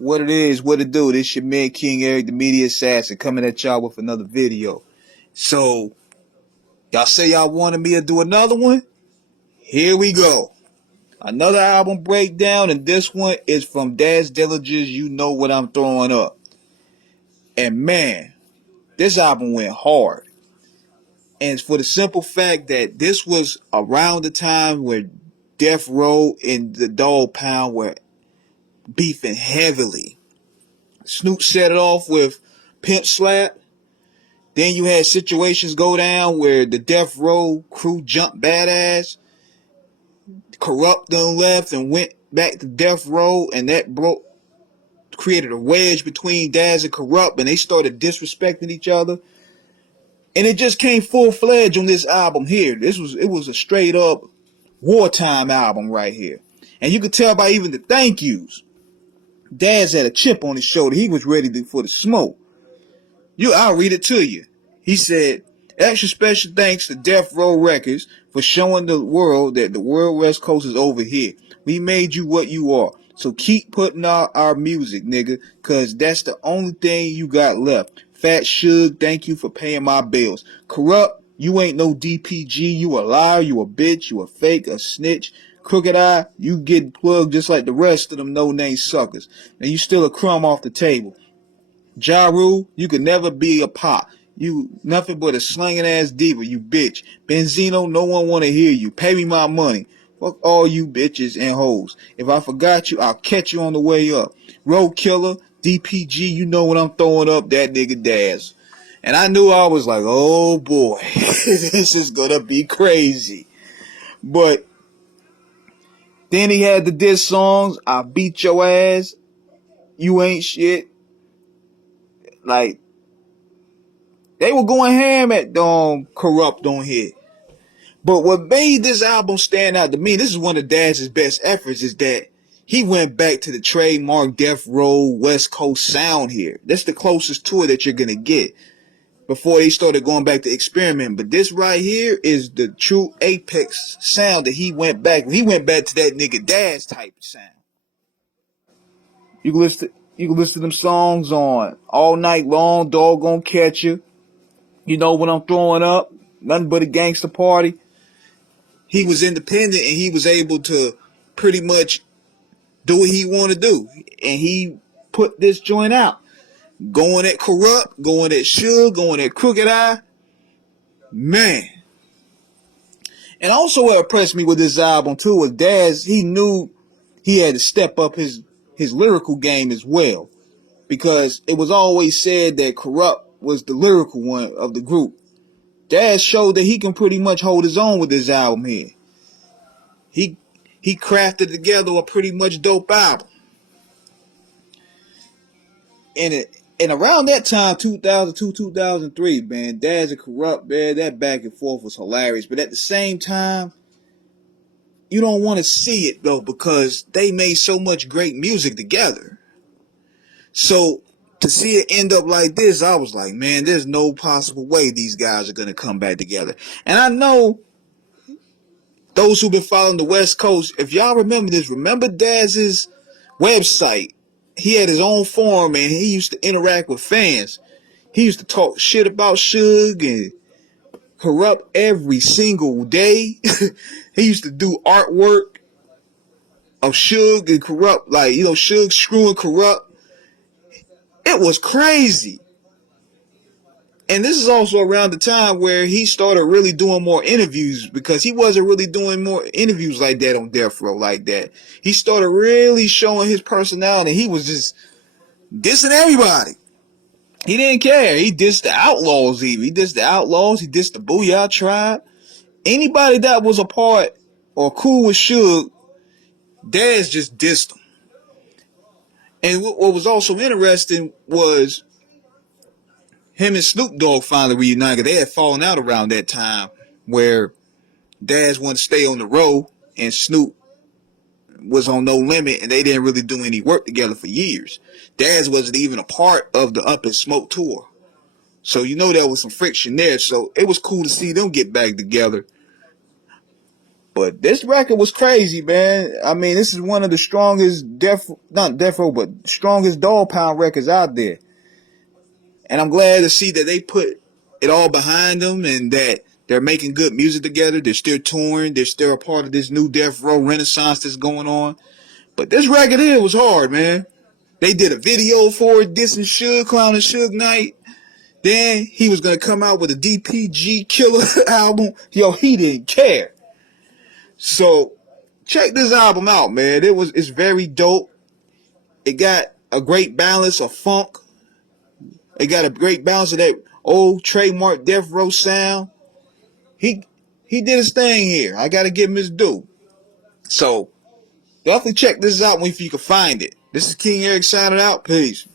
What it is, what it do. This your man King Eric, the media assassin, coming at y'all with another video. So, y'all say y'all wanted me to do another one? Here we go. Another album breakdown, and this one is from Dillenger's You Know What I'm Throwing Up. And man, this album went hard. And it's for the simple fact that this was around the time where Death Row and the Dog Pound were beefing heavily. Snoop set it off with Pimp Slap. Then you had situations go down where the Death Row crew jumped badass. Corrupt done left and went back to Death Row, and that created a wedge between Daz and Corrupt, and they started disrespecting each other. And it just came full-fledged on this album here. It was a straight up wartime album right here. And you could tell by even the thank yous. Daz had a chip on his shoulder. He was ready for the smoke. I'll read it to you. He said, extra special thanks to Death Row Records for showing the world that the world West Coast is over here. We made you what you are. So keep putting out our music, nigga, cause that's the only thing you got left. Fat Suge, thank you for paying my bills. Corrupt, you ain't no DPG. You a liar, you a bitch, you a fake, a snitch. Crooked Eye, you get plugged just like the rest of them no-name suckers. And you still a crumb off the table. Ja Rule, you could never be a pop. You nothing but a slanging ass diva, you bitch. Benzino, no one wanna hear you. Pay me my money. Fuck all you bitches and hoes. If I forgot you, I'll catch you on the way up. Road Killer, DPG, you know what I'm throwing up, that nigga Daz. And I knew I was like, oh boy, this is gonna be crazy. But then he had the diss songs, I beat your ass, you ain't shit. Like, they were going ham at Corrupt on here. But what made this album stand out to me, this is one of Daz's best efforts, is that he went back to the trademark Death Row West Coast sound here. That's the closest to it that you're going to get before they started going back to experiment. But this right here is the true apex sound that he went back. He went back to that nigga Daz type of sound. You can listen to them songs on All Night Long, Dog Gon' Catch You. You know what I'm throwing up? Nothing but a gangster party. He was independent and he was able to pretty much do what he wanted to do. And he put this joint out. Going at Corrupt, going at Suge, going at Crooked Eye. Man. And also what impressed me with this album too was Daz, he knew he had to step up his lyrical game as well. Because it was always said that Corrupt was the lyrical one of the group. Daz showed that he can pretty much hold his own with this album here. He crafted together a pretty much dope album. And around that time, 2002, 2003, man, Daz and Corrupt, man, that back and forth was hilarious. But at the same time, you don't want to see it though, because they made so much great music together. So to see it end up like this, I was like, man, there's no possible way these guys are going to come back together. And I know those who've been following the West Coast, if y'all remember this, remember Daz's website. He had his own forum and he used to interact with fans. He used to talk shit about Suge and Corrupt every single day. He used to do artwork of Suge and Corrupt, like, you know, Suge screwing Corrupt. It was crazy. And this is also around the time where he started really doing more interviews, because he wasn't really doing more interviews like that on Death Row like that. He started really showing his personality. He was just dissing everybody. He didn't care. He dissed the Outlaws even. He dissed the Outlaws. He dissed the Booyah Tribe. Anybody that was a part or cool with Suge, Daz just dissed them. And what was also interesting was him and Snoop Dogg finally reunited. They had fallen out around that time where Daz wanted to stay on the road and Snoop was on No Limit, and they didn't really do any work together for years. Daz wasn't even a part of the Up in Smoke tour. So you know there was some friction there. So it was cool to see them get back together. But this record was crazy, man. I mean, this is one of the strongest not Death Row, but strongest Dog Pound records out there. And I'm glad to see that they put it all behind them and that they're making good music together. They're still touring. They're still a part of this new Death Row renaissance that's going on. But this record here was hard, man. They did a video for it, dissing Suge, clowning Suge Knight. Then he was going to come out with a DPG Killer album. Yo, he didn't care. So check this album out, man. It's very dope. It got a great balance of funk. It got a great balance of that old trademark Death Row sound. He did his thing here. I gotta give him his due. So definitely check this out if you can find it. This is King Eric signing out. Peace.